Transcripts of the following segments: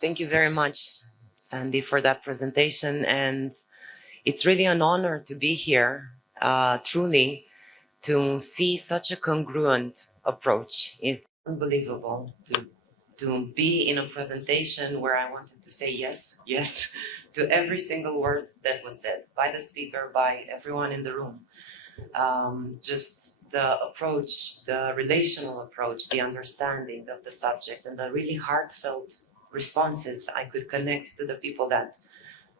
Thank you very much, Sandy, for that presentation. And it's really an honor to be here, truly, to see such a congruent approach. It's unbelievable to be in a presentation where I wanted to say yes, yes, to every single word that was said by the speaker, by everyone in the room. Just the approach, the relational approach, the understanding of the subject, and the really heartfelt responses. I could connect to the people that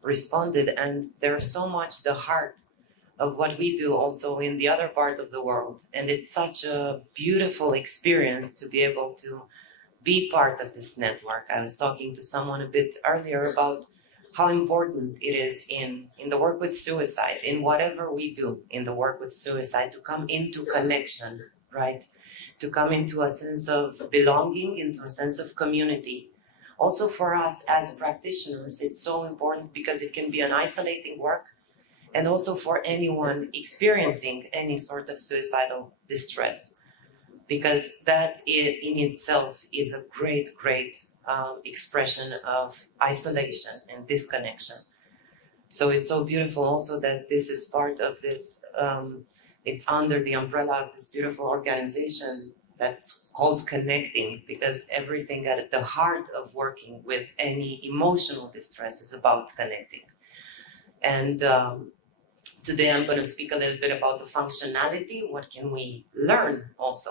responded, and there's so much the heart of what we do also in the other part of the world. And it's such a beautiful experience to be able to be part of this network. I was talking to someone a bit earlier about how important it is in the work with suicide, in whatever we do in the work with suicide, to come into connection, right? To come into a sense of belonging, into a sense of community. Also for us as practitioners, it's so important because it can be an isolating work, and also for anyone experiencing any sort of suicidal distress, because that in itself is a great expression of isolation and disconnection. So it's so beautiful also that this is part of this, it's under the umbrella of this beautiful organization that's called Connecting, because everything at the heart of working with any emotional distress is about connecting. And today I'm going to speak a little bit about the functionality. What can we learn also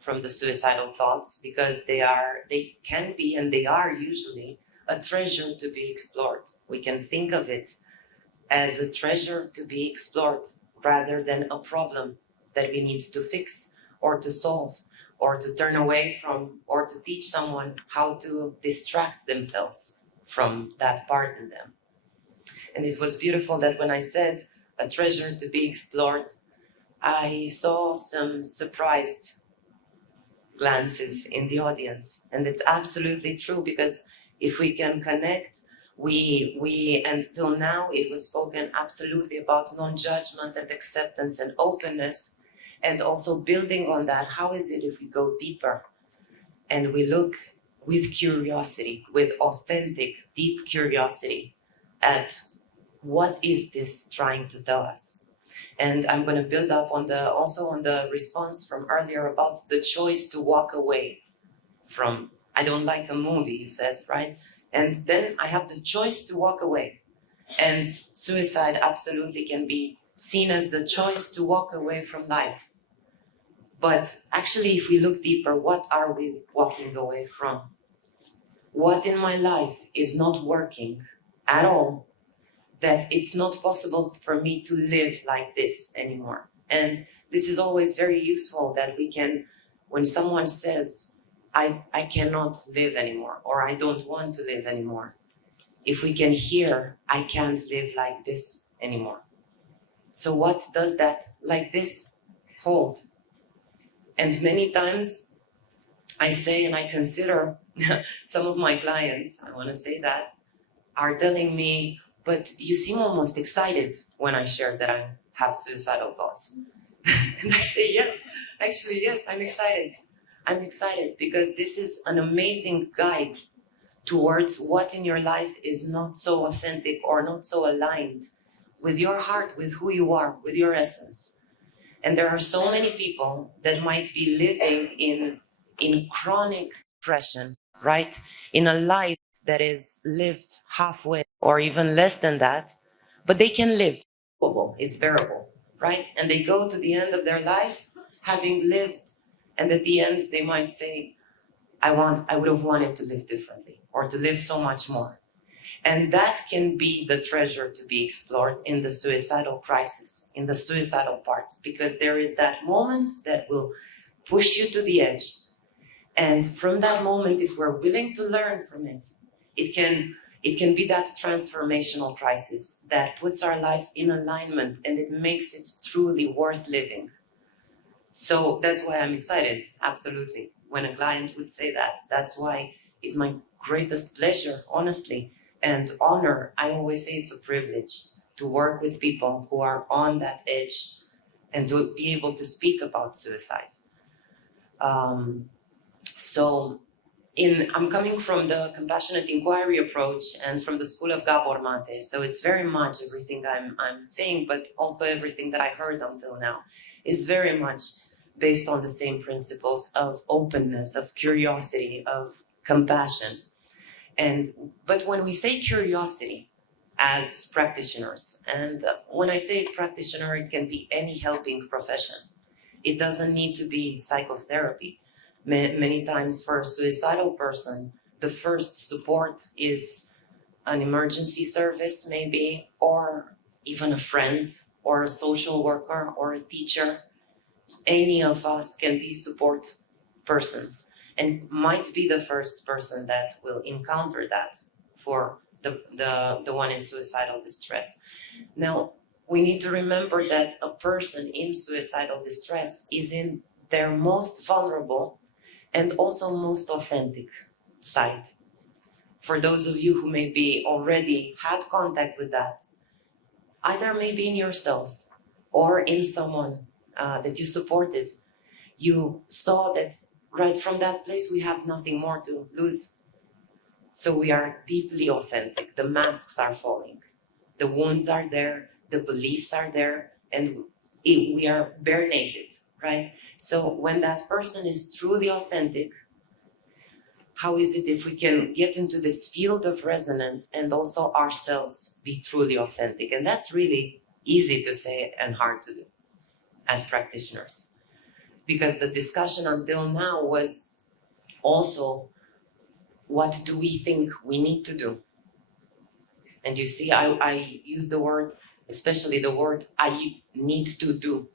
from the suicidal thoughts, because they can be, and they are usually, a treasure to be explored. We can think of it as a treasure to be explored rather than a problem that we need to fix or to solve or to turn away from, or to teach someone how to distract themselves from that part in them. And it was beautiful that when I said a treasure to be explored, I saw some surprised glances in the audience. And it's absolutely true, because if we can connect, we until now it was spoken absolutely about non-judgment and acceptance and openness, and also building on that, how is it if we go deeper and we look with curiosity, with authentic, deep curiosity at what is this trying to tell us? And I'm going to build up on the response from earlier about the choice to walk away from, I don't like a movie, you said, right? And then I have the choice to walk away. And suicide absolutely can be seen as the choice to walk away from life. But actually, if we look deeper, what are we walking away from? What in my life is not working at all, that it's not possible for me to live like this anymore? And this is always very useful, that we can, when someone says, I cannot live anymore, or I don't want to live anymore, if we can hear, I can't live like this anymore. So what does that like this hold? And many times I say, and I consider some of my clients, I want to say that, are telling me, but you seem almost excited when I share that I have suicidal thoughts. And I say, yes, actually, yes, I'm excited. I'm excited because this is an amazing guide towards what in your life is not so authentic or not so aligned with your heart, with who you are, with your essence. And there are so many people that might be living in chronic depression, right? In a life that is lived halfway or even less than that, but they can live. It's bearable, right? And they go to the end of their life having lived, and at the end they might say, I would have wanted to live differently, or to live so much more. And that can be the treasure to be explored in the suicidal crisis, in the suicidal part, because there is that moment that will push you to the edge. And from that moment, if we're willing to learn from it, it can be that transformational crisis that puts our life in alignment, and it makes it truly worth living. So that's why I'm excited, absolutely. When a client would say that, that's why it's my greatest pleasure, honestly, and honor. I always say it's a privilege to work with people who are on that edge and to be able to speak about suicide. So I'm coming from the compassionate inquiry approach and from the school of Gabor Mate, so it's very much everything I'm saying, but also everything that I heard until now is very much based on the same principles of openness, of curiosity, of compassion. But when we say curiosity as practitioners, and when I say practitioner, it can be any helping profession. It doesn't need to be psychotherapy. Many times for a suicidal person, the first support is an emergency service maybe, or even a friend, or a social worker, or a teacher. Any of us can be support persons and might be the first person that will encounter that for the one in suicidal distress. Now, we need to remember that a person in suicidal distress is in their most vulnerable and also most authentic side. For those of you who maybe already had contact with that, either maybe in yourselves or in someone that you supported, you saw that right from that place we have nothing more to lose. So we are deeply authentic. The masks are falling. The wounds are there, the beliefs are there, and we are bare naked, right? So when that person is truly authentic, how is it if we can get into this field of resonance and also ourselves be truly authentic? And that's really easy to say and hard to do as practitioners. Because the discussion until now was also, what do we think we need to do? And you see, I use the word, especially the word, I need to do.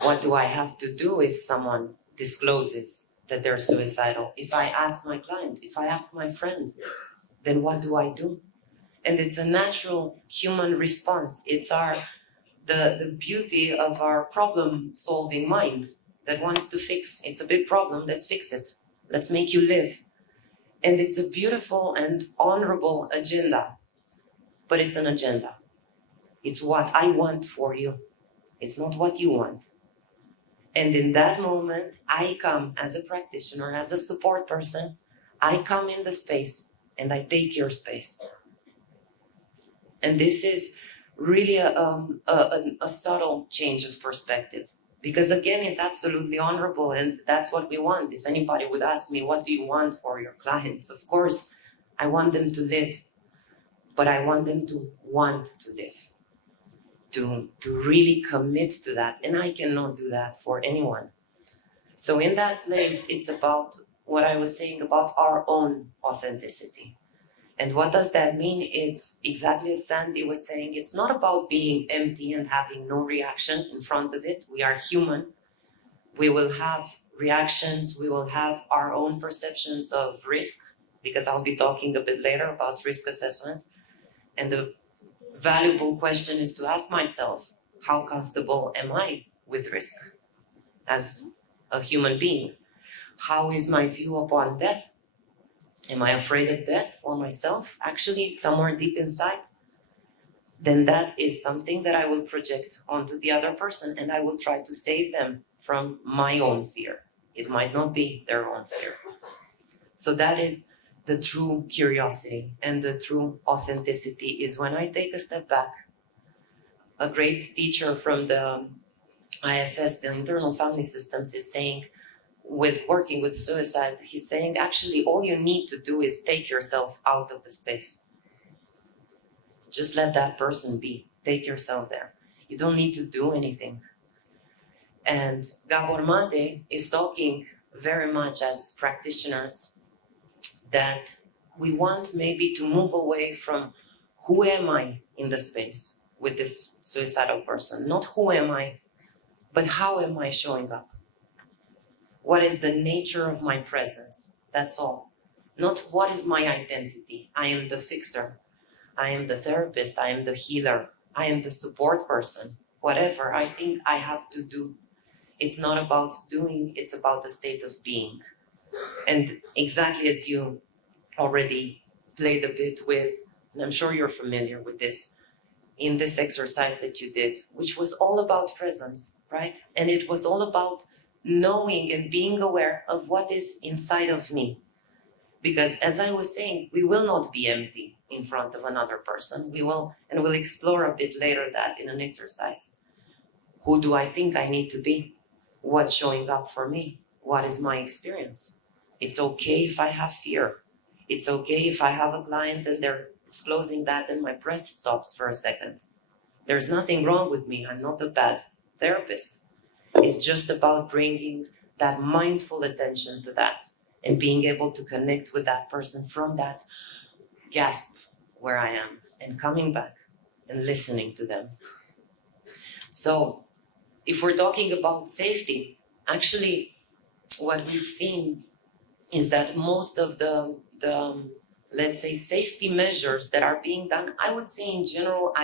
What do I have to do if someone discloses that they're suicidal? If I ask my client, if I ask my friend, then what do I do? And it's a natural human response. It's the beauty of our problem-solving mind that wants to fix. It's a big problem, let's fix it. Let's make you live. And it's a beautiful and honorable agenda, but it's an agenda. It's what I want for you. It's not what you want. And in that moment, I come as a practitioner, as a support person, I come in the space and I take your space. And this is really a subtle change of perspective. Because again, it's absolutely honorable and that's what we want. If anybody would ask me, what do you want for your clients? Of course, I want them to live, but I want them to want to live, to really commit to that. And I cannot do that for anyone. So in that place, it's about what I was saying about our own authenticity. And what does that mean? It's exactly as Sandy was saying, it's not about being empty and having no reaction in front of it. We are human. We will have reactions. We will have our own perceptions of risk, because I'll be talking a bit later about risk assessment. And the valuable question is to ask myself, how comfortable am I with risk as a human being? How is my view upon death? Am I afraid of death for myself, actually, somewhere deep inside? Then that is something that I will project onto the other person, and I will try to save them from my own fear. It might not be their own fear. So that is the true curiosity, and the true authenticity is when I take a step back. A great teacher from the IFS, the internal family systems, is saying, with working with suicide, he's saying, actually, all you need to do is take yourself out of the space. Just let that person be. Take yourself there. You don't need to do anything. And Gabor Mate is talking very much as practitioners that we want maybe to move away from who am I in the space with this suicidal person. Not who am I, but how am I showing up? What is the nature of my presence? That's all. Not what is my identity. I am the fixer. I am the therapist. I am the healer. I am the support person. Whatever I think I have to do. It's not about doing, it's about the state of being. And exactly as you already played a bit with, and I'm sure you're familiar with this, in this exercise that you did, which was all about presence, right? And it was all about knowing and being aware of what is inside of me. Because as I was saying, we will not be empty in front of another person. We will, and we'll explore a bit later that in an exercise. Who do I think I need to be? What's showing up for me? What is my experience? It's okay if I have fear. It's okay if I have a client and they're disclosing that and my breath stops for a second. There's nothing wrong with me. I'm not a bad therapist. It's just about bringing that mindful attention to that and being able to connect with that person from that gasp where I am and coming back and listening to them. So if we're talking about safety, actually what we've seen is that most of the let's say safety measures that are being done, I would say in general,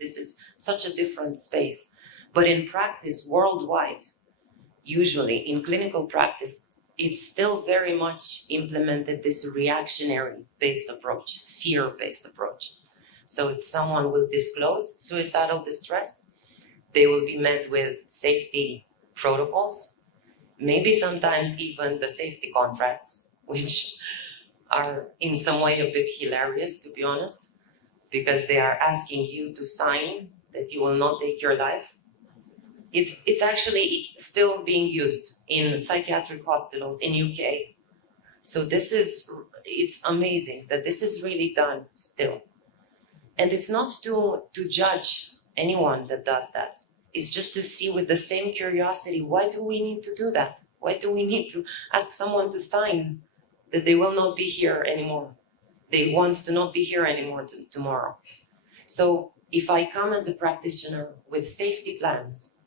this is such a different space. But in practice worldwide, usually in clinical practice, it's still very much implemented this reactionary based approach, fear based approach. So if someone will disclose suicidal distress, they will be met with safety protocols, maybe sometimes even the safety contracts, which are in some way a bit hilarious, to be honest, because they are asking you to sign that you will not take your life. It's actually still being used in psychiatric hospitals in UK. So it's amazing that this is really done still. And it's not to judge anyone that does that. It's just to see with the same curiosity, why do we need to do that? Why do we need to ask someone to sign that they will not be here anymore? They want to not be here anymore tomorrow. So if I come as a practitioner with safety plans,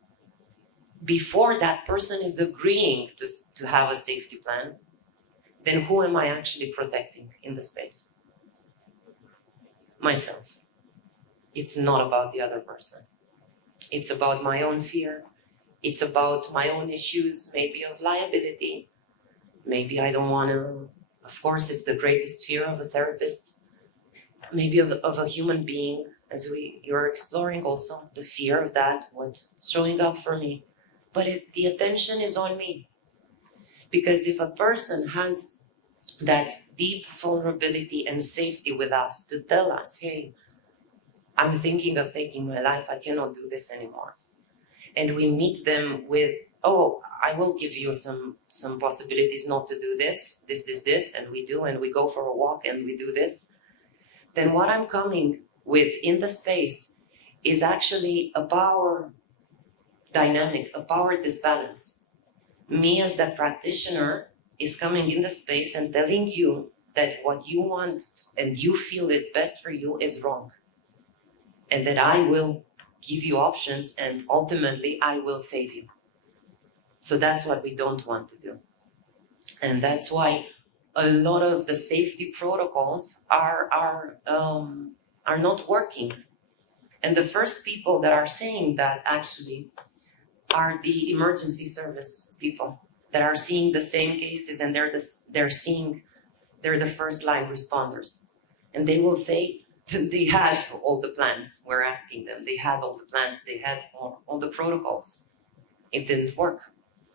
before that person is agreeing to have a safety plan, then who am I actually protecting in the space? Myself. It's not about the other person. It's about my own fear. It's about my own issues, maybe of liability. Maybe I don't want to, of course, it's the greatest fear of a therapist. Maybe of a human being, as you're exploring also the fear of that, what's showing up for me. But the attention is on me. Because if a person has that deep vulnerability and safety with us to tell us, hey, I'm thinking of taking my life, I cannot do this anymore. And we meet them with, oh, I will give you some possibilities not to do this, and we do, and we go for a walk and we do this. Then what I'm coming with in the space is actually a power dynamic, a power disbalance. Me as that practitioner is coming in the space and telling you that what you want and you feel is best for you is wrong. And that I will give you options and ultimately I will save you. So that's what we don't want to do. And that's why a lot of the safety protocols are not working. And the first people that are saying that actually are the emergency service people that are seeing the same cases, and they're the first line responders. And they will say they had all the plans. We're asking them. They had all the plans. They had all the protocols. It didn't work.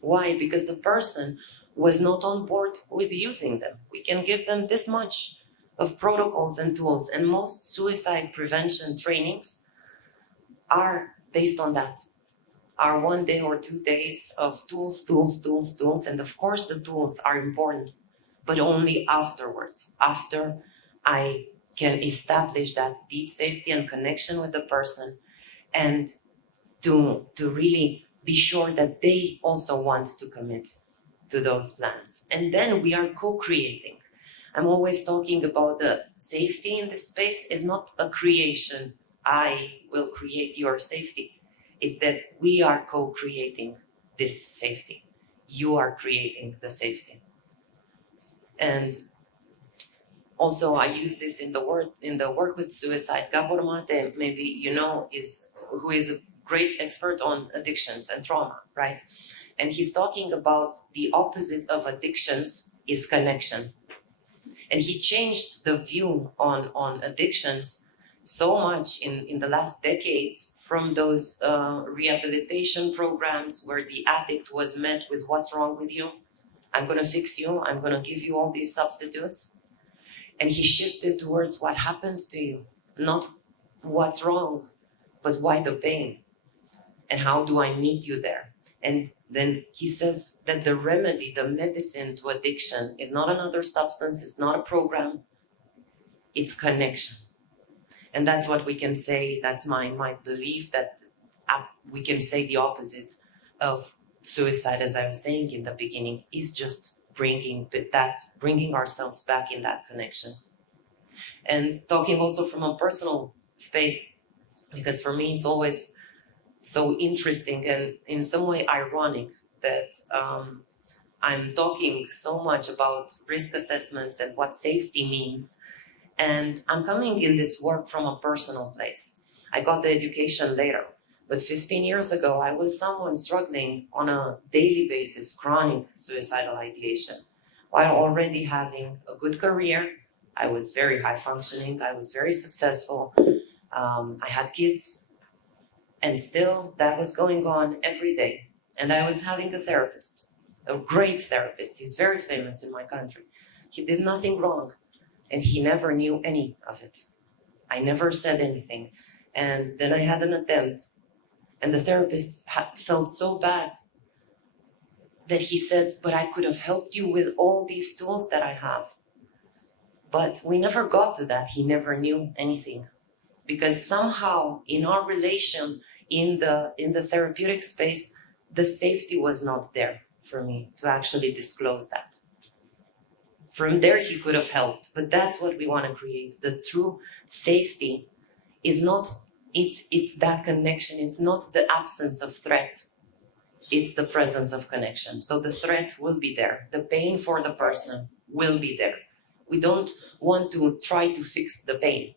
Why? Because the person was not on board with using them. We can give them this much of protocols and tools, and most suicide prevention trainings are based on that. Are 1 day or 2 days of tools, and of course the tools are important, but only afterwards, after I can establish that deep safety and connection with the person, and to really be sure that they also want to commit to those plans. And then we are co-creating. I'm always talking about the safety in this space is not a creation. I will create your safety. It's that we are co-creating this safety. You are creating the safety. And also I use this in the work with suicide. Gabor Mate, maybe you know, who is a great expert on addictions and trauma, right? And he's talking about the opposite of addictions is connection. And he changed the view on addictions so much in the last decades, from those rehabilitation programs where the addict was met with what's wrong with you, I'm going to fix you. I'm going to give you all these substitutes. And he shifted towards what happened to you, not what's wrong, but why the pain and how do I meet you there? And then he says that the remedy, the medicine to addiction is not another substance, it's not a program, it's connection. And that's what we can say, that's my belief, that we can say the opposite of suicide, as I was saying in the beginning, is just bringing ourselves back in that connection. And talking also from a personal space, because for me it's always so interesting and in some way ironic that I'm talking so much about risk assessments and what safety means. And I'm coming in this work from a personal place. I got the education later, but 15 years ago, I was someone struggling on a daily basis, chronic suicidal ideation, while already having a good career. I was very high functioning. I was very successful. I had kids, and still that was going on every day. And I was having a therapist, a great therapist. He's very famous in my country. He did nothing wrong, and he never knew any of it. I never said anything. And then I had an attempt, and the therapist felt so bad that he said, but I could have helped you with all these tools that I have. But we never got to that. He never knew anything. Because somehow in our relation, in the therapeutic space, the safety was not there for me to actually disclose that. From there, he could have helped, but that's what we want to create. The true safety is not, it's that connection. It's not the absence of threat. It's the presence of connection. So the threat will be there. The pain for the person will be there. We don't want to try to fix the pain.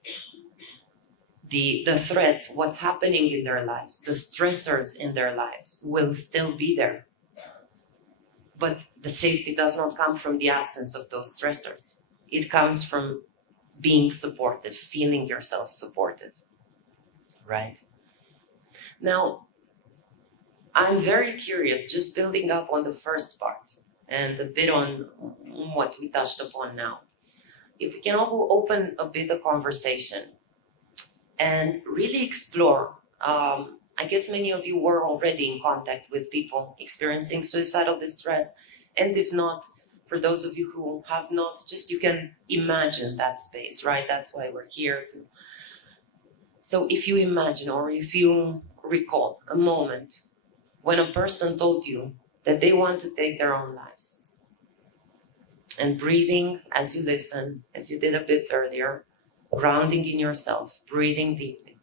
The threat, what's happening in their lives, the stressors in their lives will still be there. But the safety does not come from the absence of those stressors. It comes from being supported, feeling yourself supported, right? Now, I'm very curious, just building up on the first part and a bit on what we touched upon now. If we can all open a bit of conversation and really explore, I guess many of you were already in contact with people experiencing suicidal distress. And if not, for those of you who have not, just you can imagine that space, right? That's why we're here. So if you imagine, or if you recall a moment when a person told you that they want to take their own lives, and breathing as you listen, as you did a bit earlier, grounding in yourself, breathing deeply.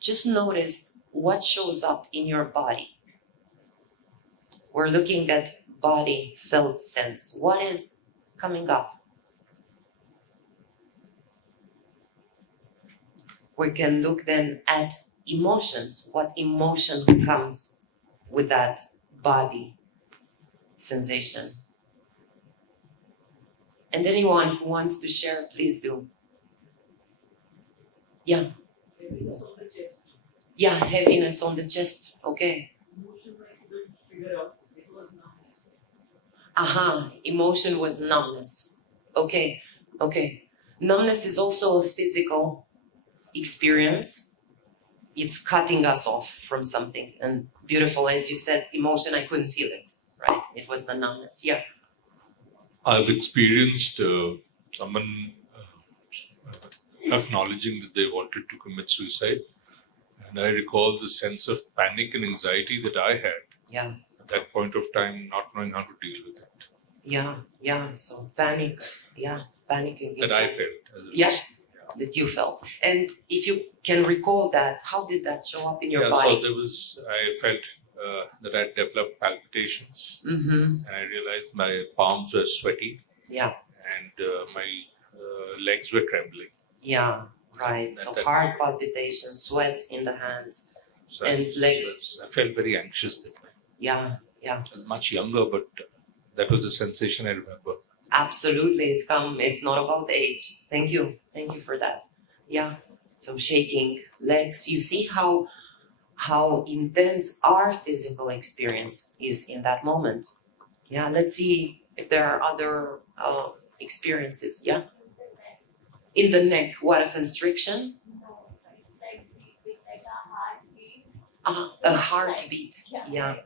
Just notice what shows up in your body. We're looking at body, felt sense. What is coming up? We can look then at emotions. What emotion comes with that body sensation? And anyone who wants to share, please do. Yeah. Heaviness on the chest. Yeah, heaviness on the chest. Okay. Emotion I couldn't figure out. It was numbness. Aha, emotion was numbness. Okay, okay. Numbness is also a physical experience. It's cutting us off from something. And beautiful, as you said, emotion, I couldn't feel it, right? It was the numbness. Yeah. I've experienced someone acknowledging that they wanted to commit suicide. And I recall the sense of panic and anxiety that I had Yeah. at that point of time, not knowing how to deal with it. Yeah. So panic, panicking. That I felt. Yeah, that you felt. And if you can recall that, how did that show up in your body? So I felt that I developed palpitations. Mm-hmm. And I realized my palms were sweaty. Yeah. And my legs were trembling. Yeah, right. So heart palpitation, sweat in the hands, So and legs. I felt very anxious that night. Yeah. I was much younger, but that was the sensation I remember. Absolutely. It's not about age. Thank you for that. Yeah. So shaking legs. You see how intense our physical experience is in that moment. Yeah, let's see if there are other experiences. Yeah. In the neck, what, a constriction? No, it's like with like a heartbeat. A heartbeat. Yeah.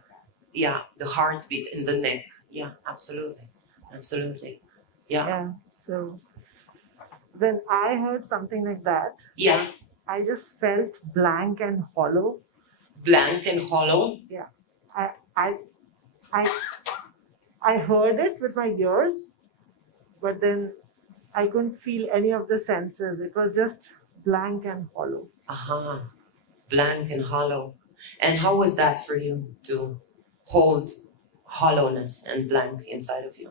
Yeah, the heartbeat in the neck. Yeah, absolutely. Absolutely. Yeah. Yeah. So when I heard something like that, Yeah. I just felt blank and hollow. Blank and hollow. Yeah. I heard it with my ears, but then I couldn't feel any of the senses. It was just blank and hollow. Uh-huh. Blank and hollow. And how was that for you to hold hollowness and blank inside of you?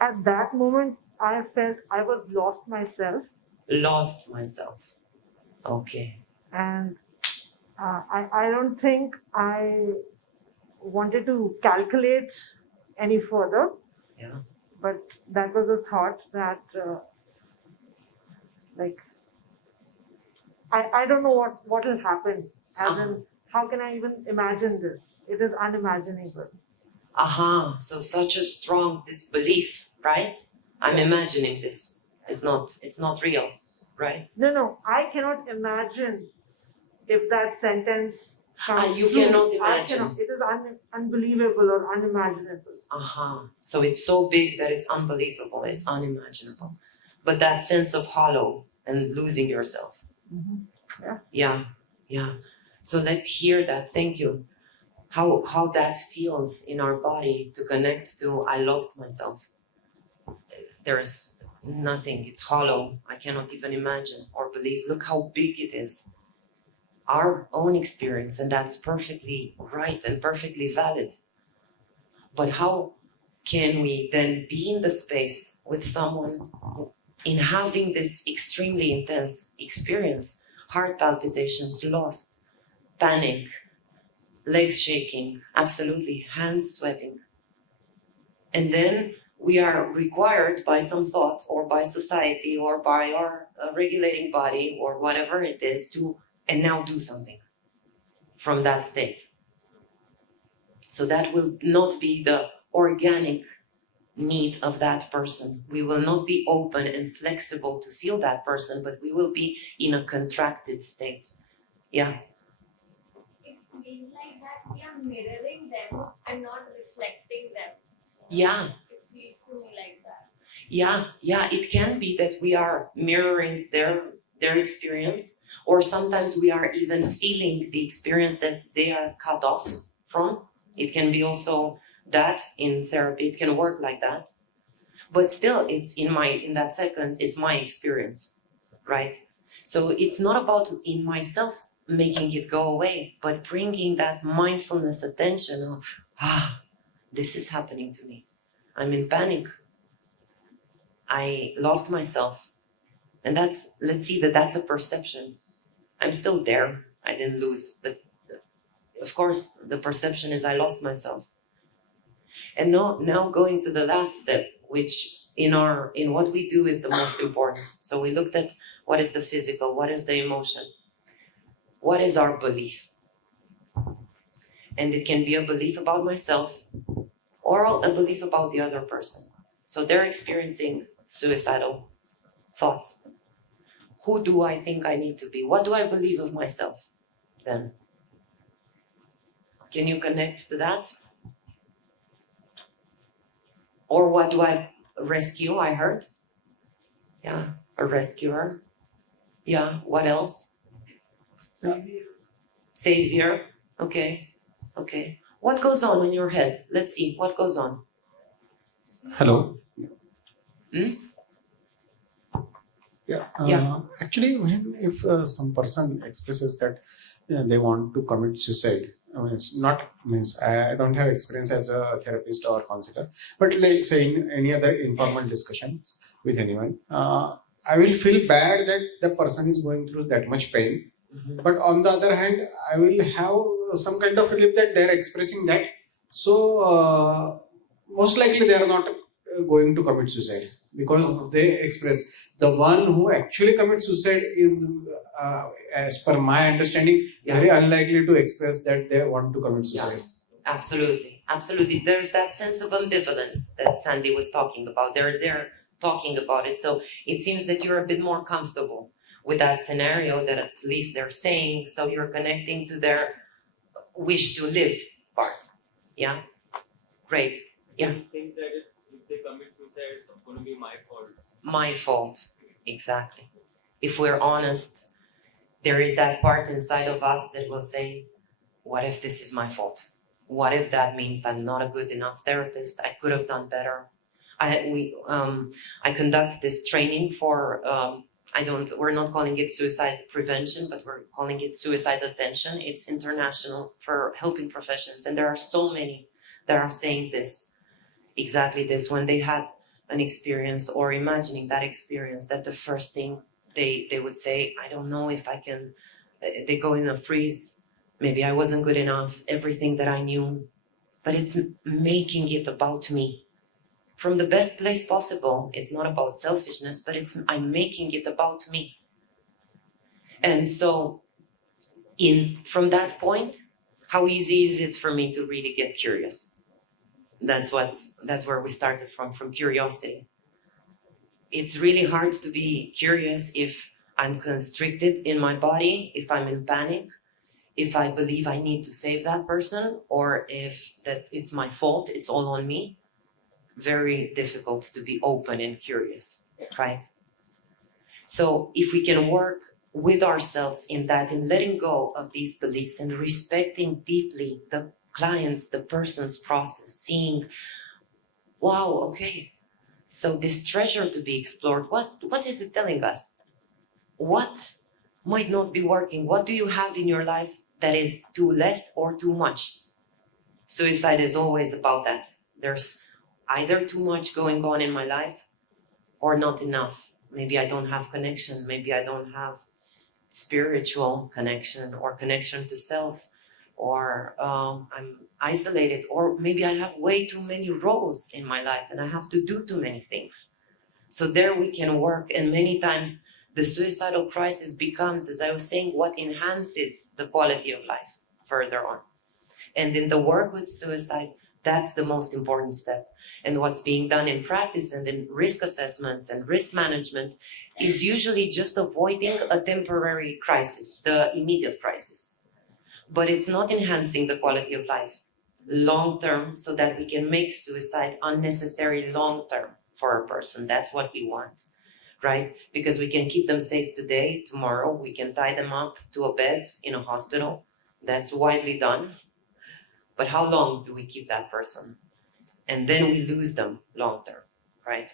At that moment, I felt I was lost myself, Lost myself. Okay. and I don't think I wanted to calculate any further. Yeah. But that was a thought that, like, I don't know what will happen. As in, how can I even imagine this? It is unimaginable. Aha. So such a strong disbelief, right? I'm imagining this. It's not real, right? No, I cannot imagine if that sentence comes You true. cannot I imagine. cannot. It is unbelievable or unimaginable. Uh-huh. So it's so big that it's unbelievable, it's unimaginable. But that sense of hollow and losing yourself. Yeah. Yeah. Yeah. So let's hear that. Thank you. How that feels in our body to connect to I lost myself. There's nothing. It's hollow. I cannot even imagine or believe. Look how big it is. Our own experience, and that's perfectly right and perfectly valid. But how can we then be in the space with someone in having this extremely intense experience? Heart palpitations, lost, panic, legs shaking, absolutely, hands sweating. And then we are required by some thought or by society or by our regulating body or whatever it is to, and now do something from that state. So that will not be the organic need of that person. We will not be open and flexible to feel that person, but we will be in a contracted state. Yeah. It feels like that we are mirroring them and not reflecting them. Yeah. It feels to me like that. Yeah, it can be that we are mirroring their experience, or sometimes we are even feeling the experience that they are cut off from. It can be also that in therapy, it can work like that. But still, it's in that second, it's my experience, right? So it's not about in myself making it go away, but bringing that mindfulness attention of, this is happening to me. I'm in panic. I lost myself. And let's see that's a perception. I'm still there. I didn't lose, but of course, the perception is I lost myself. And now going to the last step, which in what we do is the most important. So we looked at what is the physical, what is the emotion, what is our belief. And it can be a belief about myself or a belief about the other person. So they're experiencing suicidal thoughts. Who do I think I need to be? What do I believe of myself then? Can you connect to that? Or what do I rescue? I heard. Yeah, a rescuer. Yeah, what else? Savior. Okay. What goes on in your head? Let's see, what goes on? Hello. Hmm? Yeah. Actually, if some person expresses that they want to commit suicide, I don't have experience as a therapist or counselor, but like say in any other informal discussions with anyone, I will feel bad that the person is going through that much pain. Mhm. But on the other hand, I will have some kind of relief that they are expressing that. So most likely they are not going to commit suicide because they express. The one who actually commits suicide is, as per my understanding, Yeah. very unlikely to express that they want to commit suicide. Absolutely, absolutely. There's that sense of ambivalence that Sandy was talking about. They're talking about it. So it seems that you're a bit more comfortable with that scenario that at least they're saying. So you're connecting to their wish to live part. Yeah, great. Yeah. I think that if they commit suicide, it's going to be my fault. My fault. Exactly. If we're honest, there is that part inside of us that will say, what if this is my fault? What if that means I'm not a good enough therapist? I could have done better. I conduct this training for, we're not calling it suicide prevention, but we're calling it suicide attention. It's international for helping professions. And there are so many that are saying this, exactly this, when they had an experience or imagining that experience, that the first thing they would say, I don't know if I can, they go in a freeze. Maybe I wasn't good enough, everything that I knew, but it's making it about me. From the best place possible, it's not about selfishness, but I'm making it about me. And so from that point, how easy is it for me to really get curious? That's where we started from curiosity. It's really hard to be curious if I'm constricted in my body, if I'm in panic, if I believe I need to save that person, or if that it's my fault, it's all on me. Very difficult to be open and curious, right? So if we can work with ourselves in that, in letting go of these beliefs and respecting deeply the client's, the person's process, seeing, wow, okay, so this treasure to be explored, what is it telling us? What might not be working? What do you have in your life that is too less or too much? Suicide is always about that. There's either too much going on in my life or not enough. Maybe I don't have connection. Maybe I don't have spiritual connection or connection to self, or I'm isolated, or maybe I have way too many roles in my life and I have to do too many things. So there we can work, and many times the suicidal crisis becomes, as I was saying, what enhances the quality of life further on. And in the work with suicide, that's the most important step. And what's being done in practice and in risk assessments and risk management is usually just avoiding a temporary crisis, the immediate crisis. But it's not enhancing the quality of life long term, so that we can make suicide unnecessary long term for a person. That's what we want, right? Because we can keep them safe today, tomorrow we can tie them up to a bed in a hospital. That's widely done. But how long do we keep that person? And then we lose them long term, right?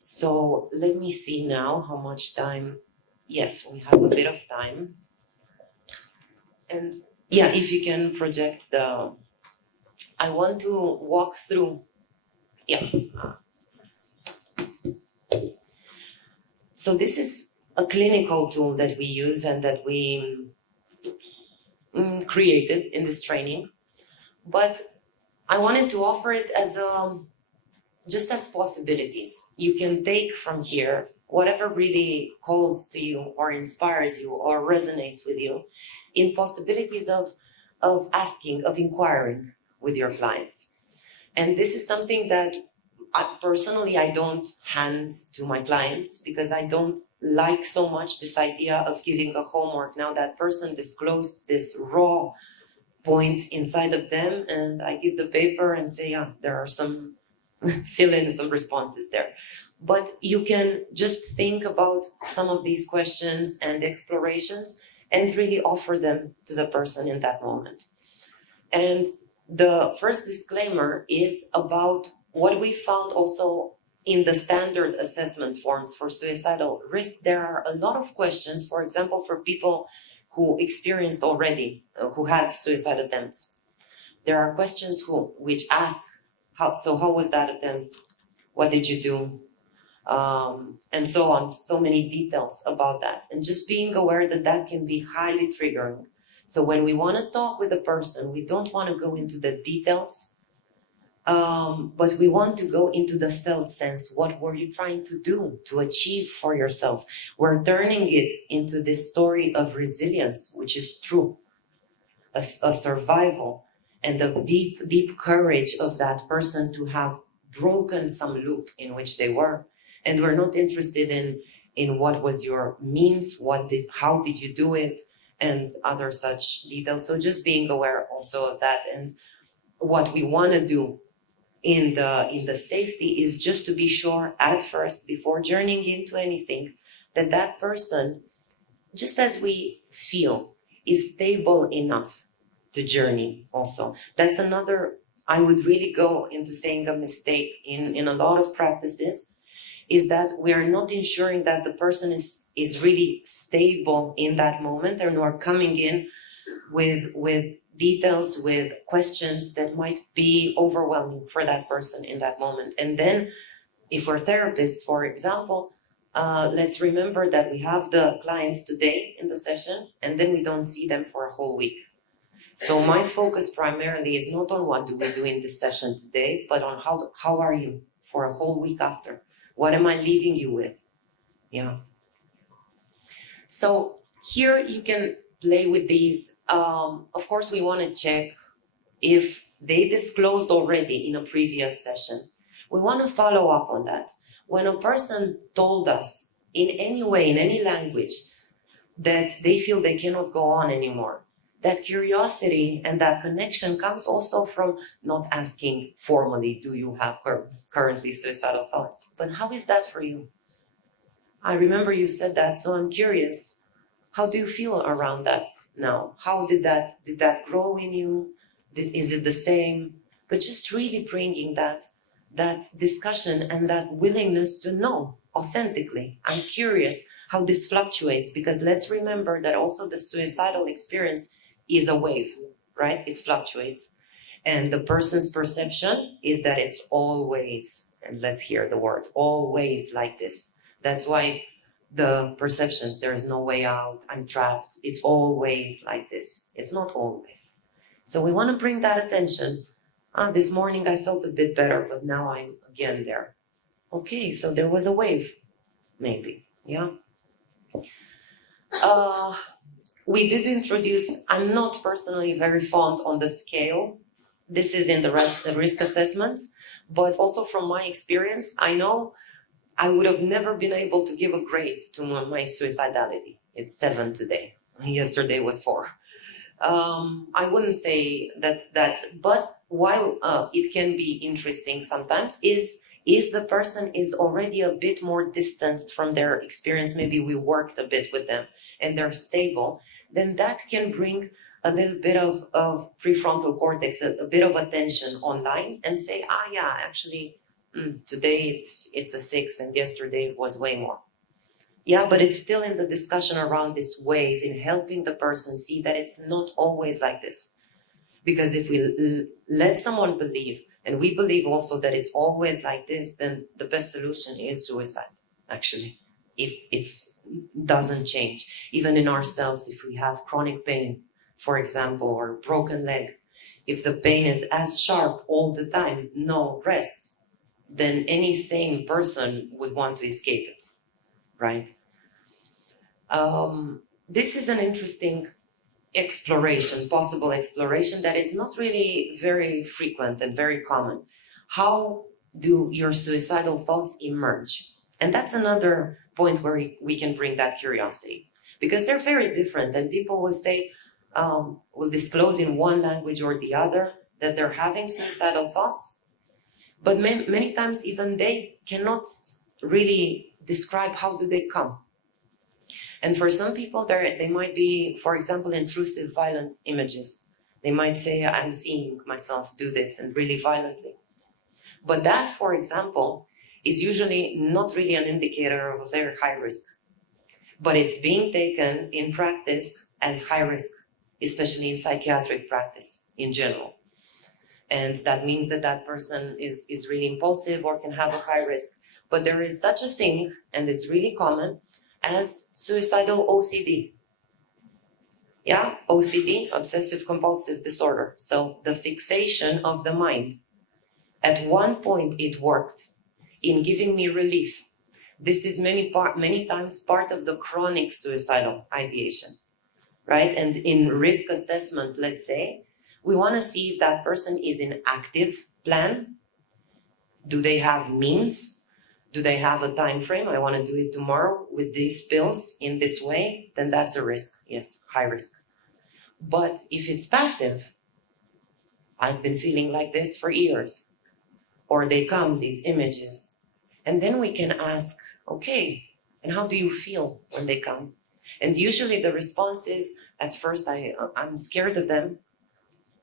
So let me see now how much time. Yes, we have a bit of time. And yeah, if you can project I want to walk through, yeah. So this is a clinical tool that we use and that we created in this training, but I wanted to offer it as just as possibilities. You can take from here whatever really calls to you or inspires you or resonates with you in possibilities of asking, of inquiring with your clients. And this is something that I don't hand to my clients, because I don't like so much this idea of giving a homework. Now that person disclosed this raw point inside of them, and I give the paper and say, yeah, there are some, fill in some responses there. But you can just think about some of these questions and explorations and really offer them to the person in that moment. And the first disclaimer is about what we found also in the standard assessment forms for suicidal risk. There are a lot of questions, for example, for people who experienced already, who had suicide attempts. There are questions which ask, how was that attempt? What did you do? And so on, so many details about that. And just being aware that that can be highly triggering. So when we want to talk with a person, we don't want to go into the details, but we want to go into the felt sense. What were you trying to do, to achieve for yourself? We're turning it into this story of resilience, which is true, a survival. and the deep, deep courage of that person to have broken some loop in which they were. And we're not interested in what was your means, how did you do it, and other such details. So just being aware also of that. And what we want to do in the safety is just to be sure at first, before journeying into anything, that that person, just as we feel, is stable enough to journey also. That's another, I would really go into saying a mistake in a lot of practices, is that we are not ensuring that the person is really stable in that moment, and are coming in with details, with questions that might be overwhelming for that person in that moment. And then if we're therapists, for example, let's remember that we have the clients today in the session, and then we don't see them for a whole week. So my focus primarily is not on what do we do in this session today, but on how are you for a whole week after? What am I leaving you with? Yeah. So here you can play with these. Of course, we want to check if they disclosed already in a previous session. We want to follow up on that. When a person told us in any way, in any language, that they feel they cannot go on anymore, that curiosity and that connection comes also from not asking formally, do you have currently suicidal thoughts? But how is that for you? I remember you said that, so I'm curious. How do you feel around that now? How did that grow in you? Is it the same? But just really bringing that discussion and that willingness to know authentically. I'm curious how this fluctuates, because let's remember that also the suicidal experience is a wave, right? It fluctuates. And the person's perception is that it's always, and let's hear the word, always like this. That's why the perceptions, there is no way out, I'm trapped, it's always like this. It's not always. So we want to bring that attention. This morning I felt a bit better, but now I'm again there. Okay, so there was a wave, maybe, yeah. We did introduce, I'm not personally very fond on the scale. This is in the risk assessments, but also from my experience, I know I would have never been able to give a grade to my suicidality. It's 7 today. Yesterday was 4. I wouldn't say that's, but why it can be interesting sometimes is if the person is already a bit more distanced from their experience, maybe we worked a bit with them and they're stable, then that can bring a little bit of prefrontal cortex, a bit of attention online, and say, yeah, actually, today it's a 6 and yesterday it was way more. Yeah, but it's still in the discussion around this wave, in helping the person see that it's not always like this. Because if we let someone believe, and we believe also that it's always like this, then the best solution is suicide, actually, if it doesn't change. Even in ourselves, if we have chronic pain, for example, or broken leg, if the pain is as sharp all the time, no rest, then any sane person would want to escape it, right? This is an interesting possible exploration that is not really very frequent and very common. How do your suicidal thoughts emerge? And that's another point where we can bring that curiosity, because they're very different, and people will say, will disclose in one language or the other that they're having suicidal thoughts, but many times even they cannot really describe how do they come. And for some people, they might be, for example, intrusive, violent images. They might say, I'm seeing myself do this, and really violently. But that, for example, is usually not really an indicator of a very high risk. But it's being taken in practice as high risk, especially in psychiatric practice in general. And that means that that person is really impulsive or can have a high risk. But there is such a thing, and it's really common, as suicidal OCD. Yeah, OCD, obsessive compulsive disorder. So the fixation of the mind. At one point it worked in giving me relief. This is many times part of the chronic suicidal ideation, right? And in risk assessment, let's say, We want to see if that person is in active plan. Do they have means? Do they have a time frame? I want to do it tomorrow with these pills in this way, then that's a risk. Yes, high risk. But if it's passive, I've been feeling like this for years, or they come, these images, and then we can ask, okay, and how do you feel when they come? And usually the response is, at first I'm scared of them,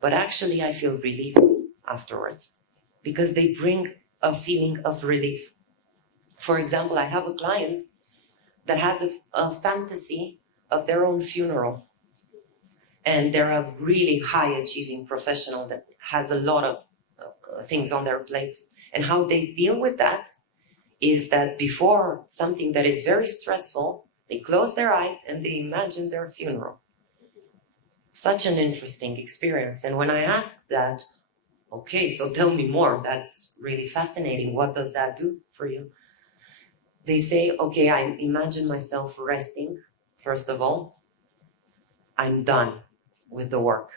but actually I feel relieved afterwards because they bring a feeling of relief. For example, I have a client that has a fantasy of their own funeral, and they're a really high achieving professional that has a lot of things on their plate. And how they deal with that is that before something that is very stressful, they close their eyes and they imagine their funeral. Such an interesting experience. And when I asked that, okay, so tell me more, that's really fascinating. What does that do for you? They say, okay, I imagine myself resting, first of all. I'm done with the work.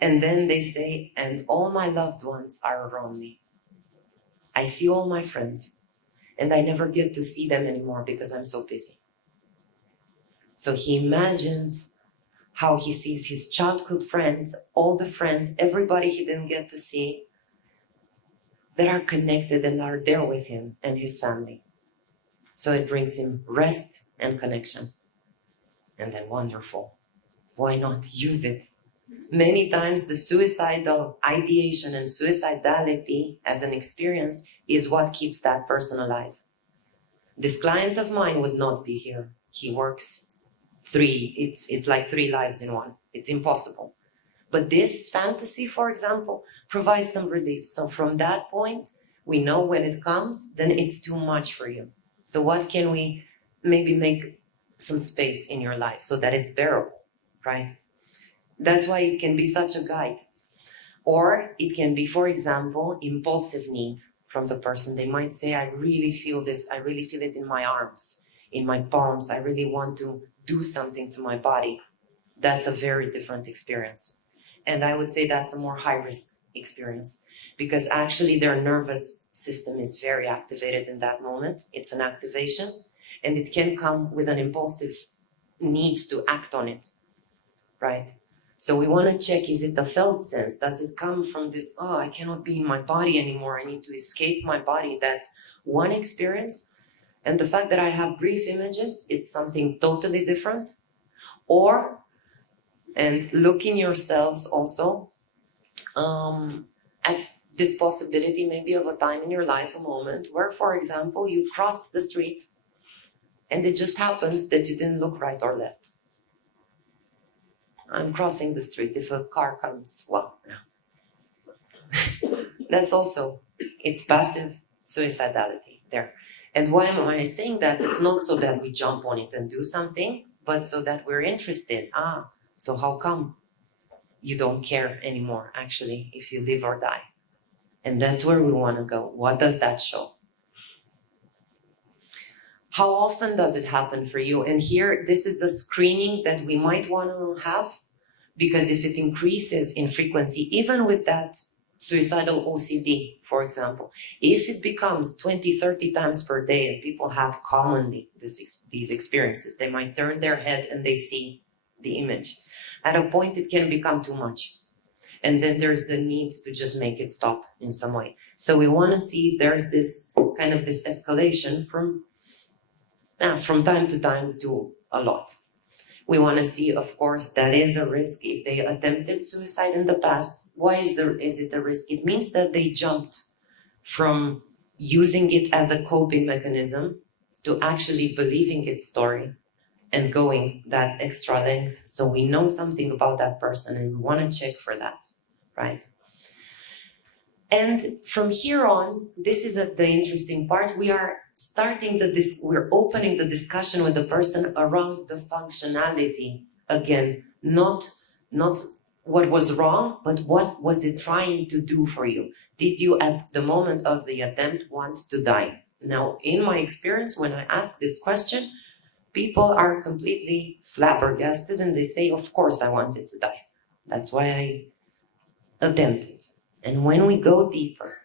And then they say, and all my loved ones are around me. I see all my friends, and I never get to see them anymore because I'm so busy. So he imagines how he sees his childhood friends, all the friends, everybody he didn't get to see, that are connected and are there with him and his family. So it brings him rest and connection. And then wonderful. Why not use it? Many times the suicidal ideation and suicidality as an experience is what keeps that person alive. This client of mine would not be here. He works it's like 3 lives in one. It's impossible. But this fantasy, for example, provides some relief. So from that point, we know when it comes, then it's too much for you. So what can we maybe make some space in your life so that it's bearable, right? That's why it can be such a guide. Or it can be, for example, impulsive need from the person. They might say, I really feel this. I really feel it in my arms, in my palms. I really want to do something to my body. That's a very different experience. And I would say that's a more high-risk experience because actually their nervous system is very activated in that moment. It's an activation, and it can come with an impulsive need to act on it, right? So we want to check, is it a felt sense? Does it come from this, oh, I cannot be in my body anymore. I need to escape my body. That's one experience. And the fact that I have brief images, it's something totally different. Or, and looking yourselves also at this possibility maybe of a time in your life, a moment where, for example, you crossed the street and it just happens that you didn't look right or left. I'm crossing the street. If a car comes, well, that's also, it's passive suicidality there. And why am I saying that? It's not so that we jump on it and do something, but so that we're interested. So how come you don't care anymore, actually, if you live or die? And that's where we want to go. What does that show? How often does it happen for you? And here, this is a screening that we might want to have, because if it increases in frequency, even with that suicidal OCD, for example, if it becomes 20, 30 times per day, and people have commonly these experiences, they might turn their head and they see the image. At a point, it can become too much. And then there's the need to just make it stop in some way. So we want to see if there's this kind of this escalation from time to time to a lot. We want to see, of course, that is a risk if they attempted suicide in the past. Why is it a risk? It means that they jumped from using it as a coping mechanism to actually believing its story and going that extra length. So we know something about that person and we want to check for that, right? And from here on, this is the interesting part. We're opening the discussion with the person around the functionality. Again, not what was wrong, but what was it trying to do for you? Did you, at the moment of the attempt, want to die? Now, in my experience, when I ask this question, people are completely flabbergasted and they say, of course I wanted to die. That's why attempted? And when we go deeper,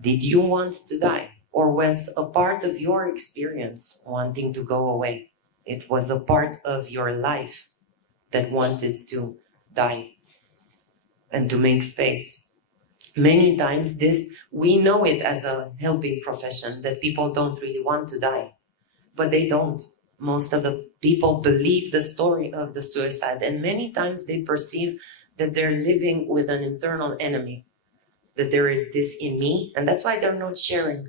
did you want to die? Or was a part of your experience wanting to go away? It was a part of your life that wanted to die and to make space. Many times we know it as a helping profession, that people don't really want to die, but they don't. Most of the people believe the story of the suicide, and many times they perceive that they're living with an internal enemy, that there is this in me, and that's why they're not sharing.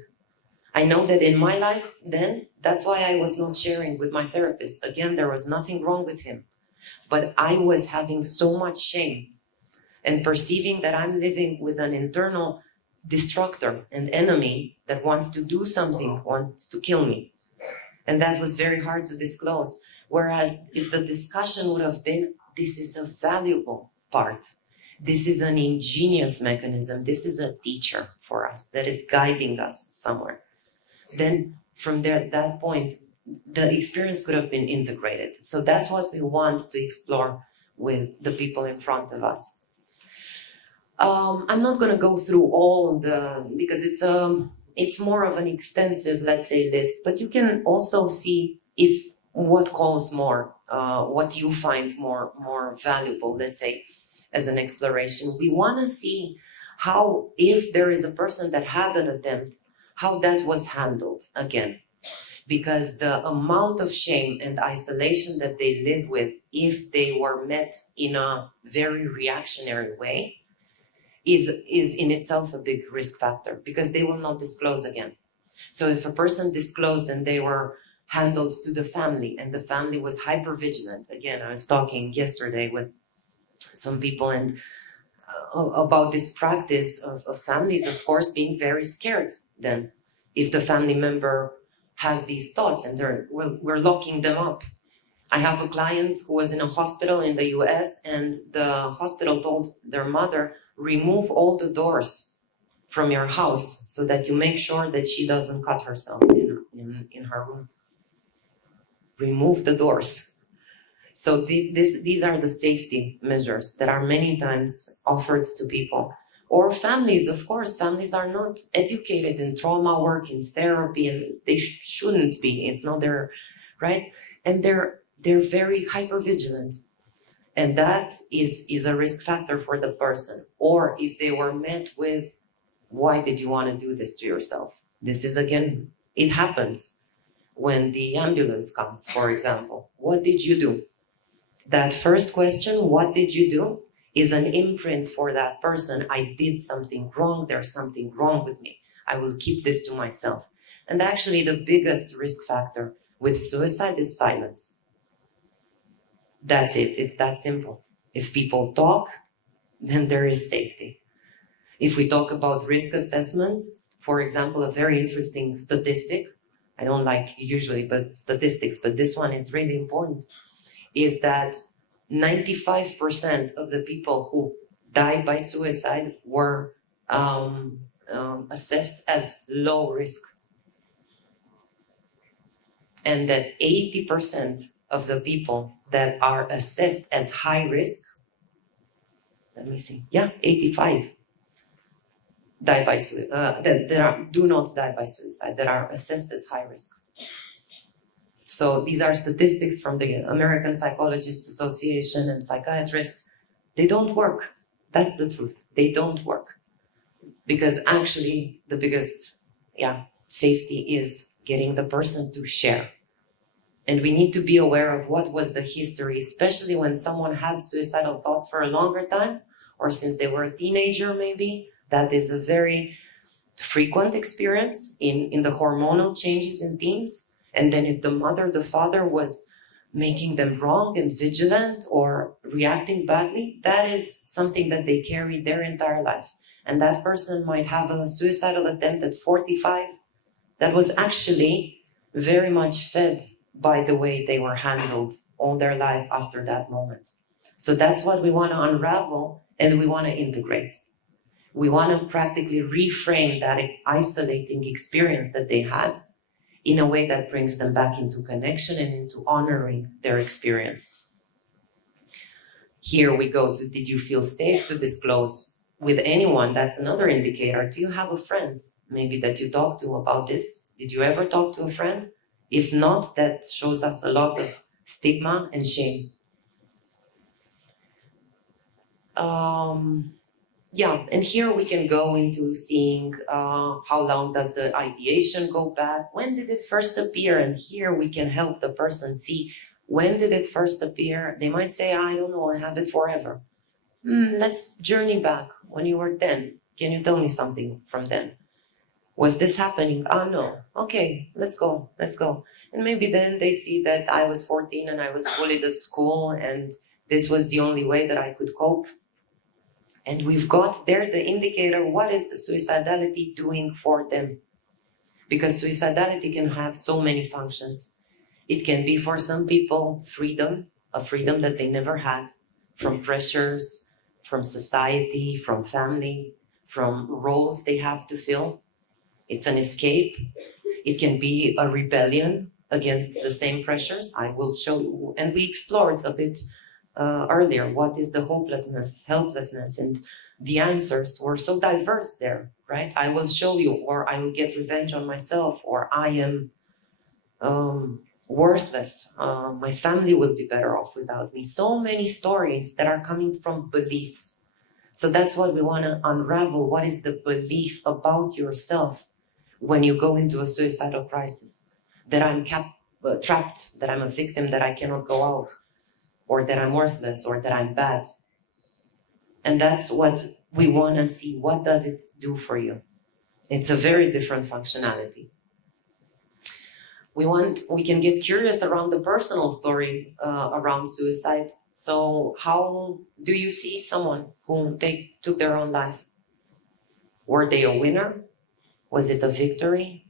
I know that in my life then, that's why I was not sharing with my therapist. Again, there was nothing wrong with him, but I was having so much shame and perceiving that I'm living with an internal destructor and enemy that wants to do something, wants to kill me. And that was very hard to disclose. Whereas if the discussion would have been, this is a valuable part, this is an ingenious mechanism, this is a teacher for us that is guiding us somewhere, then from there, at that point, the experience could have been integrated. So that's what we want to explore with the people in front of us. I'm not going to go through all of because it's more of an extensive, let's say, list, but you can also see if what calls more, what you find more valuable, let's say, as an exploration. We want to see how, if there is a person that had an attempt, how that was handled again. Because the amount of shame and isolation that they live with, if they were met in a very reactionary way, is in itself a big risk factor, because they will not disclose again. So if a person disclosed and they were handled to the family, and the family was hyper vigilant, again, I was talking yesterday with some people and about this practice of families, of course, being very scared then if the family member has these thoughts and we're locking them up. I have a client who was in a hospital in the US, and the hospital told their mother, remove all the doors from your house so that you make sure that she doesn't cut herself in her room. Remove the doors. So these are the safety measures that are many times offered to people. Or families, of course, families are not educated in trauma work, in therapy, and they shouldn't be. It's not their, right? And they're very hypervigilant. And that is a risk factor for the person. Or if they were met with, why did you want to do this to yourself? This is, again, it happens when the ambulance comes, for example. What did you do? That first question, what did you do, is an imprint for that person. I did something wrong. There's something wrong with me. I will keep this to myself. And actually, the biggest risk factor with suicide is silence. That's it. It's that simple. If people talk, then there is safety. If we talk about risk assessments, for example, a very interesting statistic, I don't like usually but statistics, but this one is really important, is that 95% of the people who died by suicide were assessed as low risk. And that 80% of the people that are assessed as high risk, let me see, 85 die by suicide, do not die by suicide, that are assessed as high risk. So these are statistics from the American Psychologists Association and psychiatrists. They don't work. That's the truth. They don't work. Because actually the biggest safety is getting the person to share. And we need to be aware of what was the history, especially when someone had suicidal thoughts for a longer time, or since they were a teenager maybe. That is a very frequent experience in the hormonal changes in teens. And then if the mother, the father was making them wrong and vigilant or reacting badly, that is something that they carry their entire life. And that person might have a suicidal attempt at 45 that was actually very much fed by the way they were handled all their life after that moment. So that's what we want to unravel and we want to integrate. We want to practically reframe that isolating experience that they had in a way that brings them back into connection and into honoring their experience. Here we go to, did you feel safe to disclose with anyone? That's another indicator. Do you have a friend maybe that you talk to about this? Did you ever talk to a friend? If not, that shows us a lot of stigma and shame. Yeah, and here we can go into seeing how long does the ideation go back? When did it first appear? And here we can help the person see, when did it first appear? They might say, I don't know, I have it forever. Let's journey back when you were 10. Can you tell me something from then? Was this happening? Oh, no. Okay, let's go. And maybe then they see that I was 14 and I was bullied at school and this was the only way that I could cope. And we've got there the indicator, what is the suicidality doing for them? Because suicidality can have so many functions. It can be for some people freedom, a freedom that they never had, from pressures, from society, from family, from roles they have to fill. It's an escape. It can be a rebellion against the same pressures. I will show you, and we explored a bit earlier, what is the hopelessness, helplessness, and the answers were so diverse there, right? I will show you, or I will get revenge on myself, or I am worthless. My family will be better off without me. So many stories that are coming from beliefs. So that's what we want to unravel. What is the belief about yourself when you go into a suicidal crisis? That I'm trapped, that I'm a victim, that I cannot go out, or that I'm worthless, or that I'm bad. And that's what we want to see. What does it do for you? It's a very different functionality. We can get curious around the personal story around suicide. So how do you see someone who took their own life? Were they a winner? Was it a victory?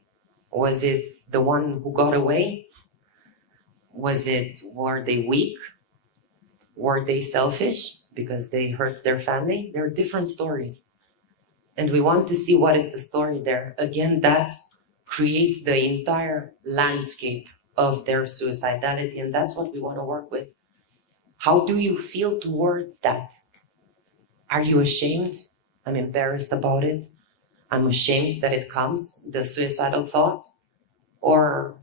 Was it the one who got away? Were they weak? Were they selfish because they hurt their family? There are different stories. And we want to see what is the story there. Again, that creates the entire landscape of their suicidality. And that's what we want to work with. How do you feel towards that? Are you ashamed? I'm embarrassed about it. I'm ashamed that it comes, the suicidal thought. Or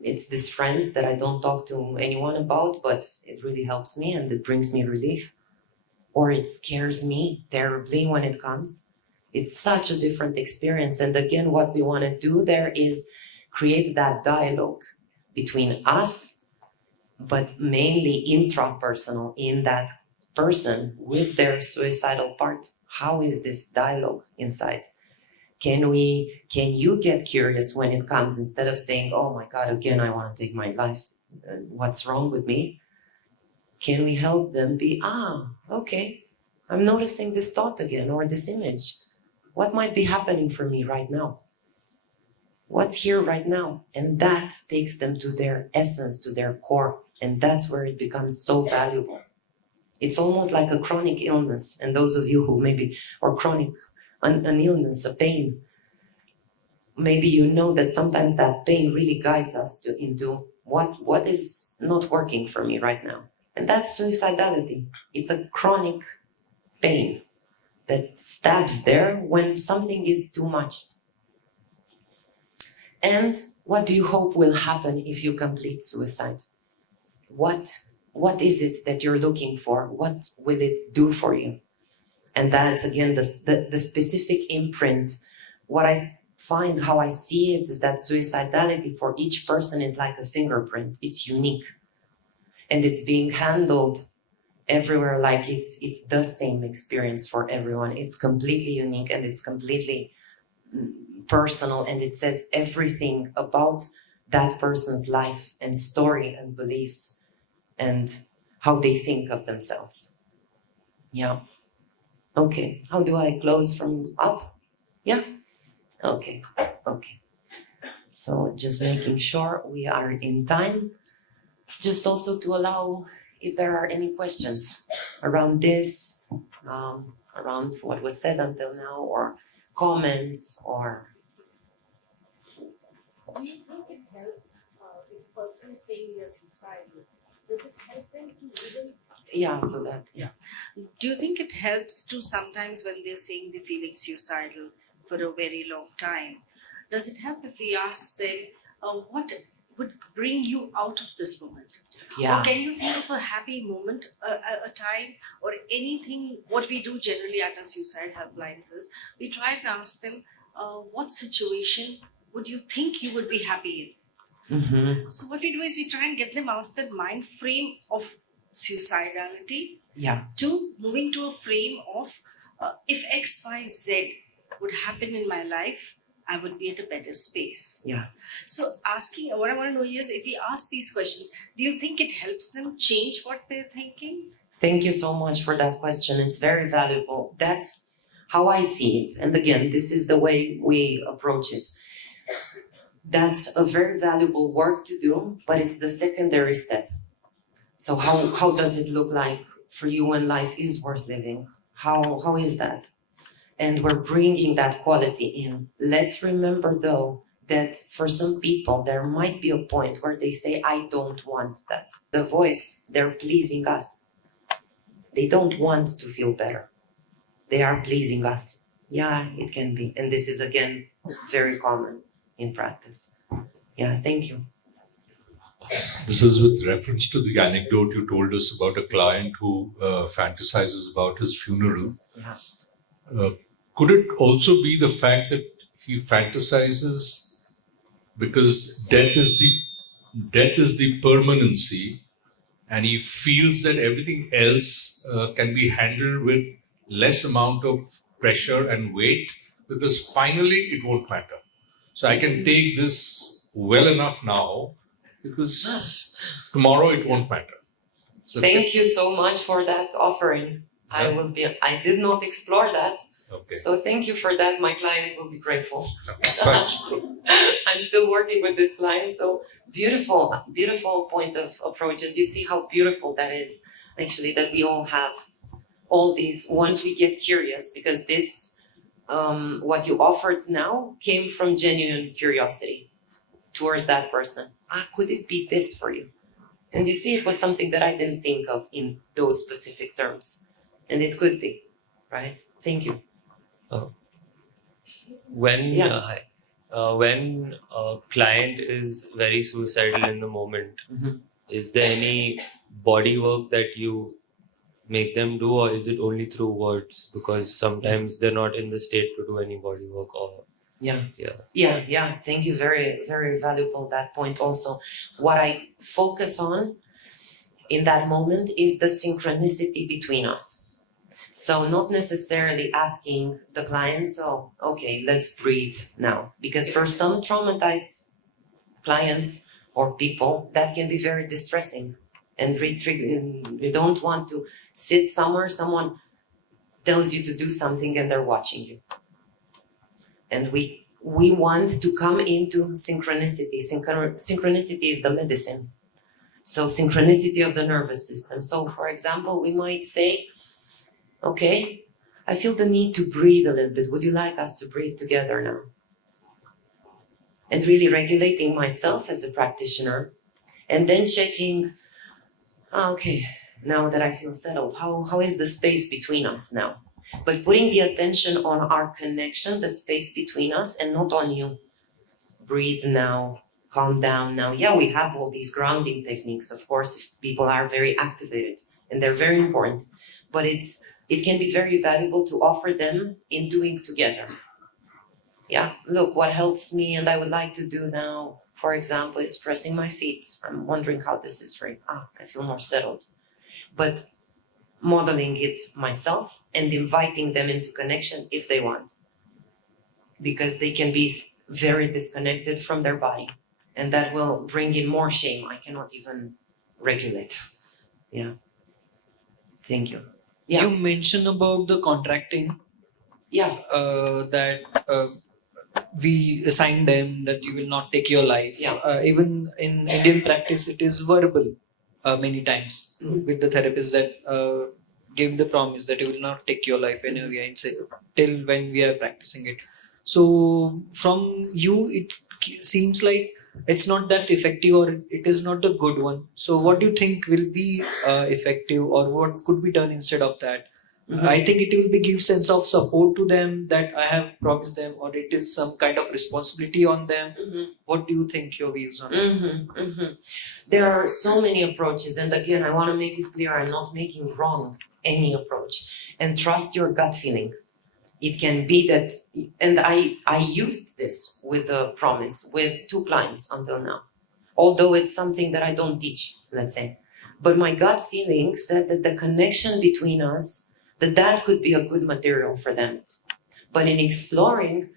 it's this friend that I don't talk to anyone about, but it really helps me and it brings me relief. Or it scares me terribly when it comes. It's such a different experience. And again, what we want to do there is create that dialogue between us, but mainly intrapersonal, in that person with their suicidal part. How is this dialogue inside? Can you get curious when it comes, instead of saying, oh my God, again, I want to take my life. What's wrong with me? Can we help them be, okay, I'm noticing this thought again, or this image. What might be happening for me right now? What's here right now? And that takes them to their essence, to their core. And that's where it becomes so valuable. It's almost like a chronic illness. And those of you who maybe, or chronic, an illness, a pain, maybe you know that sometimes that pain really guides us into what is not working for me right now. And that's suicidality. It's a chronic pain that stabs there when something is too much. And what do you hope will happen if you complete suicide? What is it that you're looking for? What will it do for you? And that's, again, the specific imprint. What I find, how I see it, is that suicidality for each person is like a fingerprint. It's unique. And it's being handled everywhere like it's the same experience for everyone. It's completely unique and it's completely personal, and it says everything about that person's life and story and beliefs and how they think of themselves. Yeah. Okay. How do I close from up? Yeah. Okay. So just making sure we are in time. Just also to allow if there are any questions around this, around what was said until now, or comments, or... Do you think it helps if a person is saying they're suicidal? Does it help them to even Yeah, so that, Yeah. Do you think it helps to sometimes when they're saying they're feeling suicidal for a very long time? Does it help if we ask them what would bring you out of this moment? yeah. Or can you think of a happy moment, a time, or anything? What we do generally at our suicide helplines is we try and ask them, what situation would you think you would be happy in? Mm-hmm. So what we do is we try and get them out of that mind frame of suicidality Yeah. to moving to a frame of if X, Y, Z would happen in my life, I would be at a better space. Yeah. So asking, what I want to know is, if we ask these questions, do you think it helps them change what they're thinking? Thank you so much for that question. It's very valuable. That's how I see it. And again, this is the way we approach it. That's a very valuable work to do, but it's the secondary step. So how does it look like for you when life is worth living? How is that? And we're bringing that quality in. Let's remember though that for some people there might be a point where they say, I don't want that. The voice, they're pleasing us. They don't want to feel better. They are pleasing us. Yeah, it can be. And this is again very common in practice. Yeah, thank you. This is with reference to the anecdote you told us about a client who fantasizes about his funeral. Yeah. Could it also be the fact that he fantasizes because death is the permanency, and he feels that everything else can be handled with less amount of pressure and weight, because finally it won't matter. So I can take this well enough now because tomorrow it won't matter. So Thank you so much for that offering. I did not explore that. Okay. So thank you for that. My client will be grateful. Thank you. I'm still working with this client. So beautiful, beautiful point of approach. And you see how beautiful that is, actually, that we all have all these, once we get curious, because this, what you offered now came from genuine curiosity towards that person. Could it be this for you? And you see, it was something that I didn't think of in those specific terms. And it could be, right? Thank you. When a client is very suicidal in the moment, Mhm. is there any body work that you make them do, or is it only through words? Because sometimes they're not in the state to do any body work. Or Yeah. Thank you. Very, very valuable, that point also. What I focus on in that moment is the synchronicity between us. So not necessarily asking the client, so, okay, let's breathe now. Because for some traumatized clients or people, that can be very distressing and re-triggering. You don't want to sit somewhere, someone tells you to do something and they're watching you. And we want to come into synchronicity. Synchronicity is the medicine. So synchronicity of the nervous system. So for example, we might say, okay, I feel the need to breathe a little bit. Would you like us to breathe together now? And really regulating myself as a practitioner, and then checking, okay, now that I feel settled, how is the space between us now? But putting the attention on our connection, the space between us, and not on you. Breathe now, calm down now. Yeah, we have all these grounding techniques, of course, if people are very activated, and they're very important. But it can be very valuable to offer them in doing together. Yeah, look, what helps me and I would like to do now, for example, is pressing my feet. I'm wondering how this is for you. I feel more settled. But modeling it myself and inviting them into connection if they want. Because they can be very disconnected from their body. And that will bring in more shame. I cannot even regulate. Yeah. Thank you. Yeah. You mentioned about the contracting. Yeah. That we assign them that you will not take your life. Yeah. Even in Indian practice, it is verbal many times with the therapist that give the promise that you will not take your life till when we are practicing it. So from you, it seems like it's not that effective, or it is not a good one. So what do you think will be effective, or what could be done instead of that? I think it will be give sense of support to them that I have promised them, or it is some kind of responsibility on them. What do you think your views on it? There are so many approaches, and again, I want to make it clear, I'm not making wrong any approach. And trust your gut feeling. It can be that, and I used this with the promise with 2 clients until now, although it's something that I don't teach, let's say. But my gut feeling said that the connection between us, that could be a good material for them. But in exploring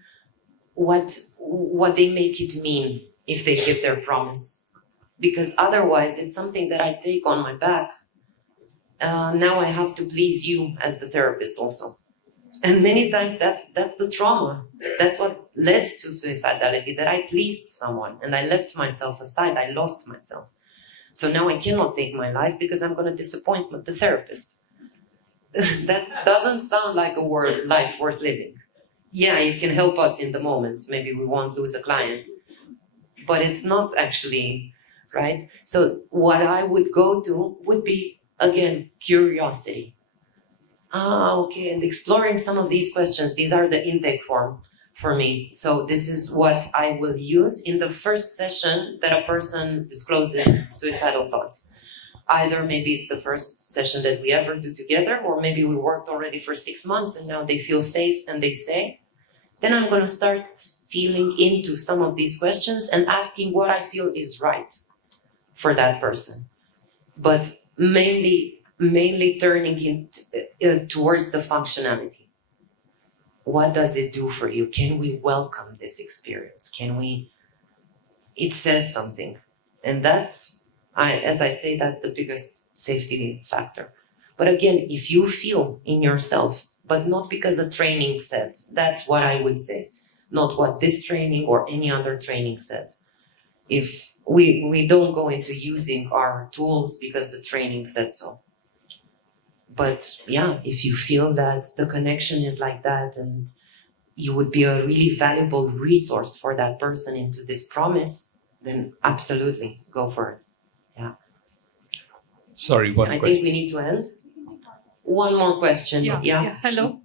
what they make it mean if they give their promise, because otherwise it's something that I take on my back. Now I have to please you as the therapist also. And many times that's the trauma. That's what led to suicidality, that I pleased someone and I left myself aside, I lost myself. So now I cannot take my life because I'm going to disappoint the therapist. That doesn't sound like a life worth living. Yeah, it can help us in the moment. Maybe we won't lose a client, but it's not actually, right? So what I would go to would be, again, curiosity. Okay, and exploring some of these questions. These are the intake form for me. So this is what I will use in the first session that a person discloses suicidal thoughts. Either maybe it's the first session that we ever do together, or maybe we worked already for 6 months and now they feel safe and they say. Then I'm going to start feeling into some of these questions and asking what I feel is right for that person. But mainly turning it towards the functionality. What does it do for you? Can we welcome this experience? It says something. And as I say, that's the biggest safety factor. But again, if you feel in yourself, but not because a training said, that's what I would say, not what this training or any other training said. If we don't go into using our tools because the training said so. But yeah, if you feel that the connection is like that and you would be a really valuable resource for that person into this promise, then absolutely go for it. Yeah. Sorry, one I question. think we need to end. One more question. Yeah. Hello.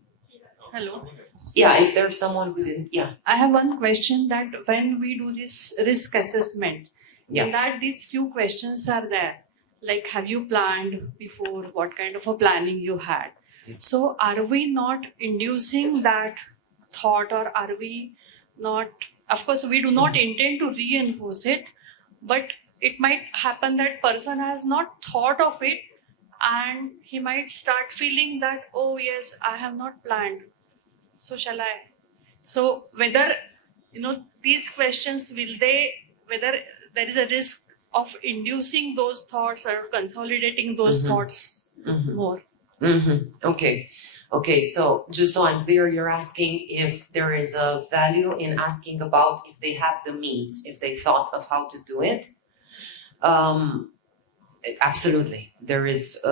Yeah, if there's someone who didn't, yeah. I have one question, that when we do this risk assessment, Yeah. in that these few questions are there. Like, have you planned before? What kind of a planning you had? Yeah. So are we not inducing that thought, or are we not, of course, we do not intend to reinforce it, but it might happen that person has not thought of it and he might start feeling that, oh yes, I have not planned. So shall I? So whether, these questions, whether there is a risk of inducing those thoughts or consolidating those thoughts more. Okay, so just so I'm clear, you're asking if there is a value in asking about if they have the means, if they thought of how to do it. Absolutely, there is.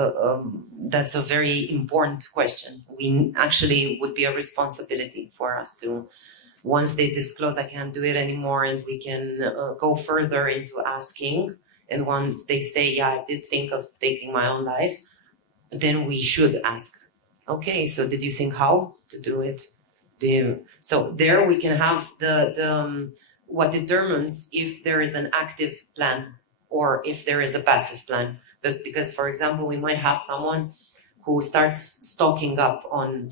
That's a very important question. We actually would be a responsibility for us to, once they disclose I can't do it anymore, and we can go further into asking. And once they say, yeah, I did think of taking my own life, then we should ask, okay, so did you think how to do it? So there we can have the what determines if there is an active plan or if there is a passive plan. But because, for example, we might have someone who starts stacking up on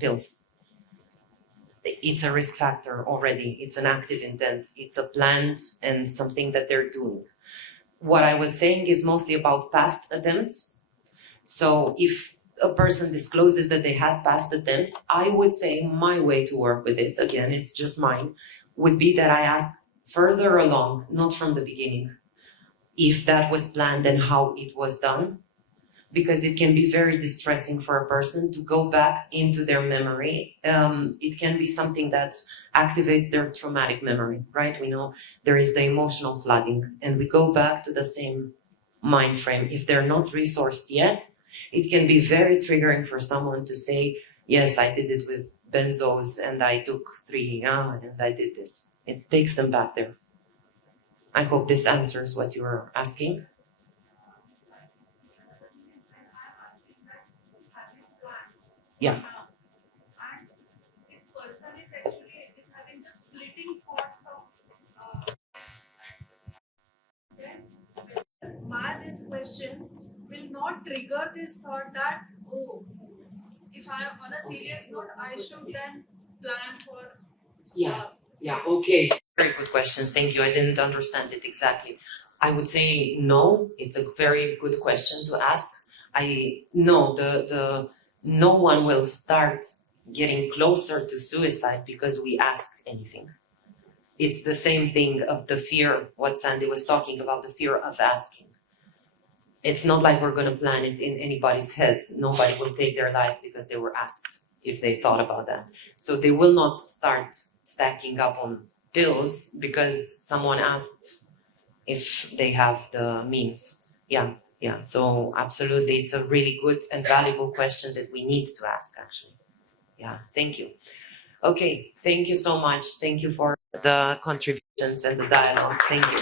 pills. It's a risk factor already. It's an active intent. It's a planned and something that they're doing. What I was saying is mostly about past attempts. So if a person discloses that they had past attempts, I would say my way to work with it, again, it's just mine, would be that I ask further along, not from the beginning, if that was planned and how it was done, because it can be very distressing for a person to go back into their memory. It can be something that activates their traumatic memory, right? We know there is the emotional flooding, and we go back to the same mind frame. If they're not resourced yet, it can be very triggering for someone to say, yes, I did it with benzos and I took 3, and I did this. It takes them back there. I hope this answers what you were asking. Yeah. And if person is actually is having just fleeting thoughts of then this question will not trigger this thought that, oh, if I am on a serious note, I should then plan for Yeah, okay. Very good question. Thank you. I didn't understand it exactly. I would say no. It's a very good question to ask. No one will start getting closer to suicide because we ask anything. It's the same thing of the fear, what Sandy was talking about, the fear of asking. It's not like we're going to plan it in anybody's head. Nobody will take their life because they were asked if they thought about that. So they will not start stacking up on pills because someone asked if they have the means. Yeah. So absolutely, it's a really good and valuable question that we need to ask, actually. Yeah, thank you. Okay, thank you so much. Thank you for the contributions and the dialogue. Thank you.